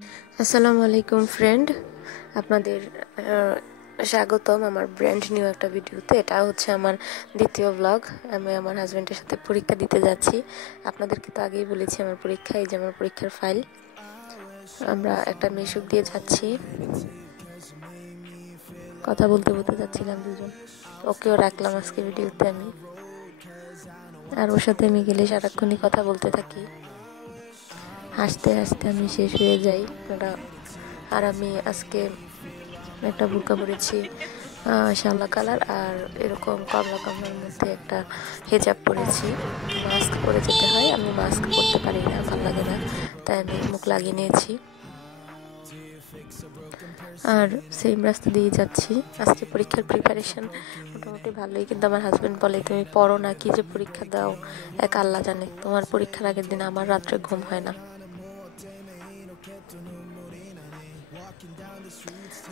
আসসালামু আলাইকুম ফ্রেন্ড, আপনাদের স্বাগতম আমার ব্র্যান্ড নিউ একটা ভিডিওতে। এটা হচ্ছে আমার দ্বিতীয় ব্লগ। আমি আমার হাজব্যান্ডের সাথে পরীক্ষা দিতে যাচ্ছি। আপনাদেরকে তো আগেই বলেছি আমার পরীক্ষা, এই যে আমার পরীক্ষার ফাইল। আমরা একটা মিশুক দিয়ে যাচ্ছি, কথা বলতে বলতে যাচ্ছিলাম দুজন। ওকেও রাখলাম আজকে ভিডিওতে আমি, আর ওর সাথে আমি গেলে সারাক্ষণই কথা বলতে থাকি। হাসতে হাসতে আমি শেষ হয়ে যাই ওরা। আর আমি আজকে একটা বোরকা পরেছি শ্যামলা কালার, আর এরকম কমলা কমলার মধ্যে একটা হেজাব পরেছি। মাস্ক পরে যেতে হয়, আমি মাস্ক পরতে পারি না, ভালো লাগে না, তাই আমি মুখ লাগিয়ে নিয়েছি। আর সেম রাস্তা দিয়ে যাচ্ছি। আজকে পরীক্ষার প্রিপারেশন মোটামুটি ভালোই, কিন্তু আমার হাজব্যান্ড বলে তুমি পড়ো না, কি যে পরীক্ষা দাও এক আল্লাহ জানে। তোমার পরীক্ষার আগের দিন আমার রাত্রে ঘুম হয় না।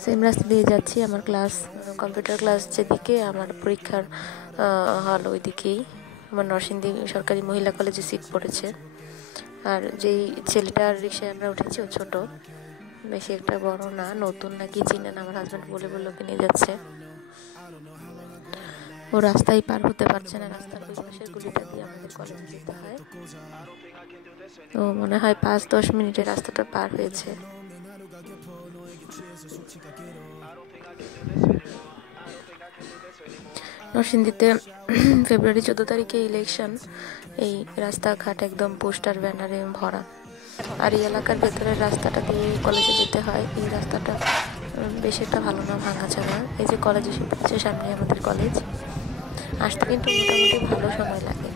সেম রাস্তা দিয়ে যাচ্ছি। আমার ক্লাস, কম্পিউটার ক্লাস যেদিকে, আমার পরীক্ষার হল ওইদিকেই। আমার নরসিংদী সরকারি মহিলা কলেজে সিট পড়েছে। আর যেই ছেলেটার রিক্সায় আমরা উঠেছি ও ছোট, বেশি একটা বড় না, নতুন নাকি চিনে না, আমার হাজব্যান্ড বলে বলে ওকে নিয়ে যাচ্ছে। ও রাস্তায় পার হতে পারছে না, রাস্তার ওই পাশের গুলিটা দিয়ে আমাদের কলেজে যেতে হয়। তো মনে হয় 5-10 মিনিটে রাস্তাটা পার হয়েছে। নরসিংদীতে ফেব্রুয়ারি 14 তারিখে ইলেকশন। এই রাস্তাঘাট একদম পোস্টার ব্যানারে ভরা। আর এই এলাকার ভেতরের রাস্তাটা দিয়ে কলেজে যেতে হয়। এই রাস্তাটা বেশ একটা ভালো না, ভাঙাচোরা। এই যে কলেজ এসে পড়ছে, সামনে আমাদের কলেজ। আসতে কিন্তু মোটামুটি ভালো সময় লাগে,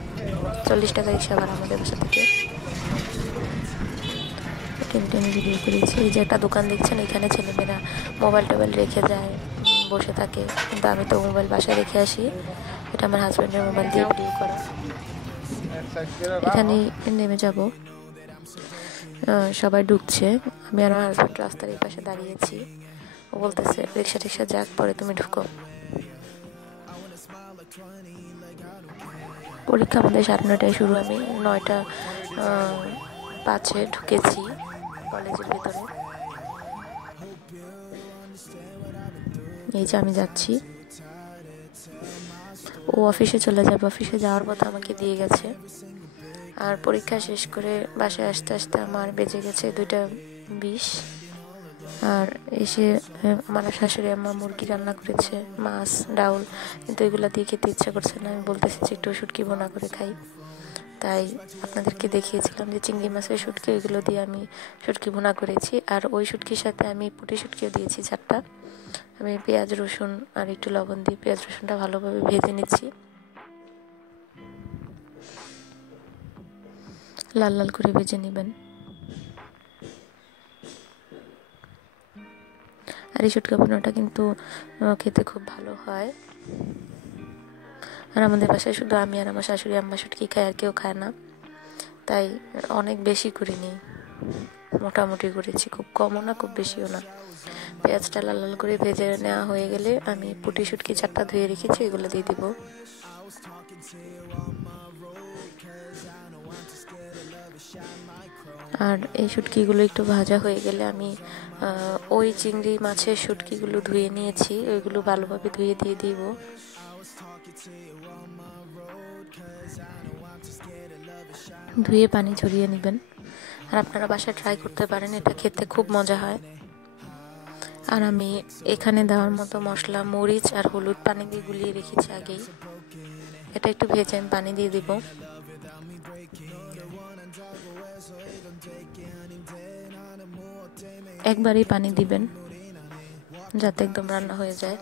40 টাকা রিক্সা ভাড়া আমাদের বাসা থেকে। টেনে টেনে ভিডিও করেছি। এই যে একটা দোকান দেখছেন, এখানে ছেলেমেয়েরা মোবাইল টোবাইল রেখে যায়, বসে থাকে, কিন্তু আমি তো মোবাইল বাসায় রেখে আসি। এটা আমার হাজব্যান্ডের মোবাইল দিয়ে ভিডিও করা। এখানেই নেমে যাব, সবাই ঢুকছে। আমি আর আমার হাজব্যান্ড রাস্তার এই পাশে দাঁড়িয়েছি। ও বলতেছে রিক্সা টিক্সা যাক, পরে তুমি ঢুকো। পরীক্ষা আমাদের 9:30টায় শুরু। আমি 9:05 ঢুকেছি কলেজের ভেতরে। এই যে আমি যাচ্ছি, ও অফিসে চলে যাবে, অফিসে যাওয়ার পথে আমাকে দিয়ে গেছে। আর পরীক্ষা শেষ করে বাসায় আসতে আসতে আমার বেজে গেছে 2:20। আর এসে আমার শাশুড়ি আম্মা মুরগি রান্না করেছে, মাছ ডাউল, কিন্তু এগুলো দিয়ে খেতে ইচ্ছা করছে না। আমি বলতেছি যে একটু শুটকি ভুনা করে খাই, তাই আপনাদেরকে দেখিয়েছিলাম যে চিংড়ি মাছের শুটকি, ওইগুলো দিয়ে আমি শুটকি ভুনা করেছি। আর ওই শুটকির সাথে আমি পুঁটি শুটকিও দিয়েছি 4টা। আমি পেঁয়াজ রসুন আর একটু লবণ দিয়ে পেঁয়াজ রসুনটা ভালোভাবে ভেজে নিচ্ছি, লাল লাল করে ভেজে নেবেন। আর এই শুটকি ভুনাটা কিন্তু খেতে খুব ভালো হয়। আর আমাদের বাসায় শুধু আমি আর আমার শাশুড়ি আম্মা শুটকি খাই, আর কেউ খায় না, তাই অনেক বেশি করিনি, মোটামুটি করেছি, খুব কমও না খুব বেশিও না। পেঁয়াজটা লাল লাল করে ভেজে নেওয়া হয়ে গেলে আমি পুঁটি শুটকি 4টা ধুয়ে রেখেছি, এগুলো দিয়ে দিব। আর এই শুটকিগুলো একটু ভাজা হয়ে গেলে আমি ওই চিংড়ি মাছের শুটকিগুলো ধুয়ে নিয়েছি, ওইগুলো ভালোভাবে ধুয়ে দিয়ে দিব। ধুয়ে পানি ঝরিয়ে নেবেন। আর আপনারা বাসায় ট্রাই করতে পারেন, এটা খেতে খুব মজা হয়। আর আমি এখানে দেওয়ার মতো মশলা, মরিচ আর হলুদ পানি দিয়ে গুলিয়ে রেখেছি আগেই। এটা একটু ভেজে আমি পানি দিয়ে দিব। একবারই পানি দিবেন যাতে একদম রান্না হয়ে যায়।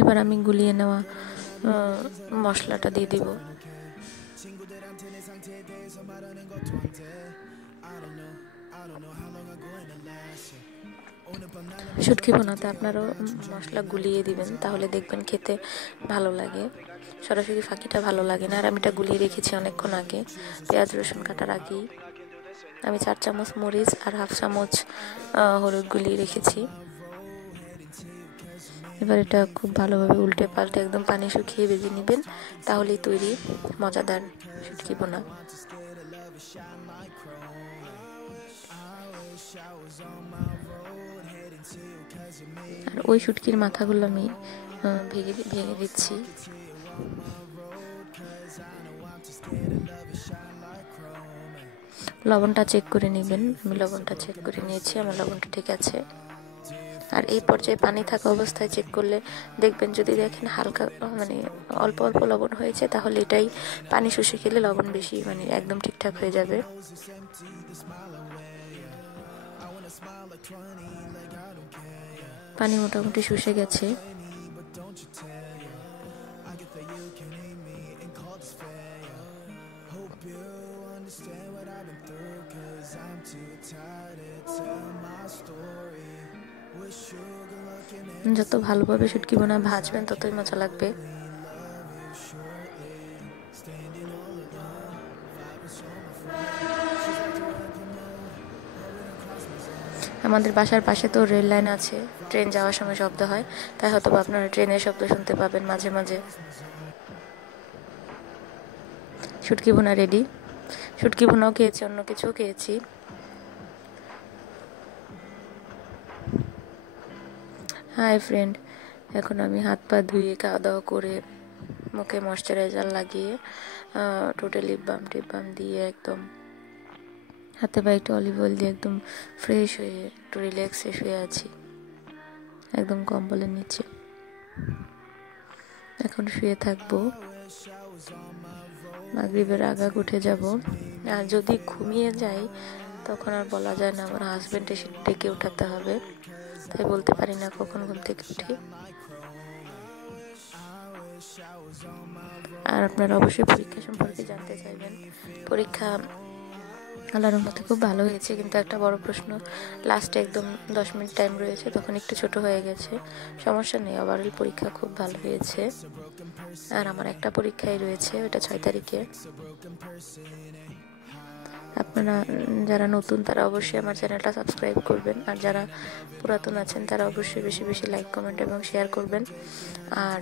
এবার আমি গুলিয়ে নেওয়া মশলাটা দিয়ে দিব। শুটকি ভুনাতে আপনারাও মশলা গুলিয়ে দিবেন, তাহলে দেখবেন খেতে ভালো লাগে। সরাসরি ফাঁকিটা ভালো লাগে না। আর আমি এটা গুলিয়ে রেখেছি অনেকক্ষণ আগে, পেঁয়াজ রসুন কাটার আগেই। আমি 4 চামচ মরিচ আর 1/2 চামচ হলুদ গুলিয়ে রেখেছি। এবার এটা খুব ভালোভাবে উল্টে পাল্টে একদম পানি শুকিয়ে ভেজে নেবেন, তাহলেই তৈরি মজাদার শুটকি বোনা। আর ওই শুটকির মাথাগুলো আমি ভেঙে দিচ্ছি। লবণটা চেক করে নেবেন। আমি লবণটা চেক করে নিয়েছি, আমার লবণটা ঠিক আছে। আর এই পর্যায়ে পানি থাকা অবস্থায় চেক করলে দেখবেন, যদি দেখেন হালকা মানে অল্প অল্প লবণ হয়েছে, তাহলে এটাই পানি শুষে খেলে লবণ বেশি মানে একদম ঠিকঠাক হয়ে যাবে। পানি মোটামুটি শুষে গেছে। যত ভালোভাবে শুটকি বোনা ভাজবেন ততই মজা লাগবে। আমাদের বাসার পাশে তো রেল লাইন আছে, ট্রেন যাওয়ার সময় শব্দ হয়, তাই হয়তো আপনারা ট্রেনের শব্দ শুনতে পাবেন মাঝে মাঝে। শুটকি বোনা রেডি। শুটকি বোনাও খেয়েছি, অন্য কিছুও খেয়েছি। হাই ফ্রেন্ড, এখন আমি হাত পা ধুয়ে খাওয়া দাওয়া করে মুখে ময়শ্চারাইজার লাগিয়ে টোটাল লিপ বাম টিপ বাম দিয়ে একদম হাতে পায়ে একটু অলিভ অয়েল দিয়ে একদম ফ্রেশ হয়ে একটু রিল্যাক্সে শুয়ে আছি একদম কম্বলের নিচে। এখন শুয়ে থাকবো, মাগরিবের আগে উঠে যাব। আর যদি ঘুমিয়ে যাই তখন আর বলা যায় না, আমার হাজব্যান্ড এসে ডেকে উঠাতে হবে, তাই বলতে পারি না কখন ঘুম থেকে উঠি। আর আপনারা অবশ্যই পরীক্ষা সম্পর্কে জানতে চাইবেন। পরীক্ষা আল্লাহর মতে খুব ভালো হয়েছে, কিন্তু একটা বড় প্রশ্ন লাস্টে একদম 10 মিনিট টাইম রয়েছে, তখন একটু ছোট হয়ে গেছে। সমস্যা নেই, ওভারঅল পরীক্ষা খুব ভালো হয়েছে। আর আমার একটা পরীক্ষাই রয়েছে, ওটা 6 তারিখে। আপনারা যারা নতুন তারা অবশ্যই আমার চ্যানেলটা সাবস্ক্রাইব করবেন, আর যারা পুরাতন আছেন তারা অবশ্যই বেশি বেশি লাইক কমেন্ট এবং শেয়ার করবেন। আর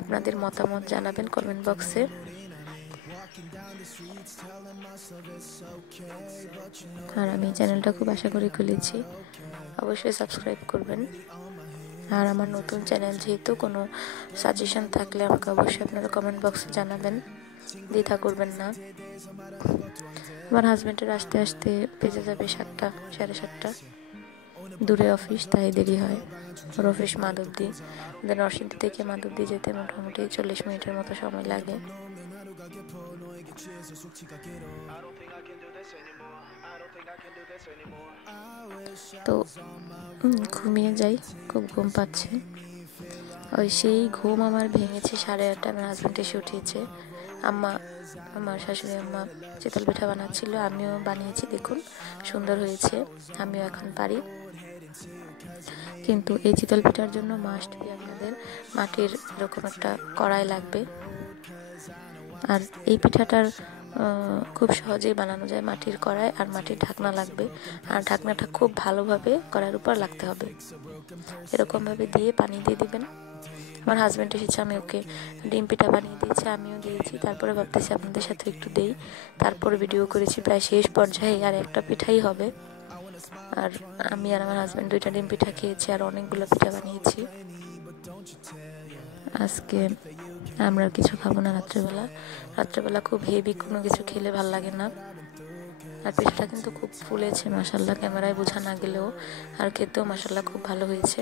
আপনাদের মতামত জানাবেন কমেন্ট বক্সে। আর আমি চ্যানেলটা খুব আশা করি খুলেছি, অবশ্যই সাবস্ক্রাইব করবেন। আর আমার নতুন চ্যানেল যেহেতু, কোনো সাজেশন থাকলে আমাকে অবশ্যই আপনারা কমেন্ট বক্সে জানাবেন, দ্বিধা করবেন না। আমার হাজব্যান্ডের আসতে আসতে বেজে যাবে 7টা, 7:30। দূরে অফিস, তাই দেরি হয়। ওর অফিস মাধবদী, নরসিংদী থেকে মাধবদী যেতে মোটামুটি 40 মিনিটের মতো সময় লাগে। তো ঘুমিয়ে যাই, খুব ঘুম পাচ্ছে। ওই সেই ঘুম আমার ভেঙেছে 8:30, আমার হাজব্যান্ড এসে উঠিয়েছে। আমার শাশুড়ি আম্মা চিতল পিঠা বানাচ্ছিল, আমিও বানিয়েছি, দেখুন সুন্দর হয়েছে, আমিও এখন পারি। কিন্তু এই চিতল পিঠার জন্য মাস্ট বি আপনাদের মাটির এরকম একটা কড়াই লাগবে। আর এই পিঠাটার খুব সহজেই বানানো যায় মাটির কড়াই, আর মাটির ঢাকনা লাগবে, আর ঢাকনাটা খুব ভালোভাবে কড়াইয়ের উপর লাগতে হবে। এরকমভাবে দিয়ে পানি দিয়ে দিবেন। আমার হাজব্যান্ড এসেছে, আমি ওকে ডিম পিঠা বানিয়ে দিয়েছি, আমিও দিয়েছি। তারপরে ভাবতেছি আপনাদের সাথে একটু দেই, তারপরে ভিডিও করেছি। প্রায় শেষ পর্যায়ে আর একটা পিঠাই হবে। আর আমি আর আমার হাজব্যান্ড 2টা ডিম পিঠা খেয়েছি, আর অনেকগুলো পিঠা বানিয়েছি। আজকে আমরা কিছু খাবো না রাত্রেবেলা খুব হেভি কোনো কিছু খেলে ভাল লাগে না। আর পিঠাটা কিন্তু খুব ফুলেছে মাশাআল্লাহ, ক্যামেরায় বোঝা না গেলেও, আর খেতেও মাশাআল্লাহ খুব ভালো হয়েছে।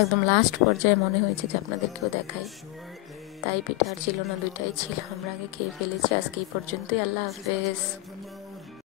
একদম লাস্ট পর্যায়ে মনে হয়েছে যে আপনাদেরকেও দেখাই, তাই পিঠা আর ছিল না, 2টাই ছিল, আমরা আগে খেয়ে ফেলেছি। আজকে এই পর্যন্তই, আল্লাহ হাফেজ।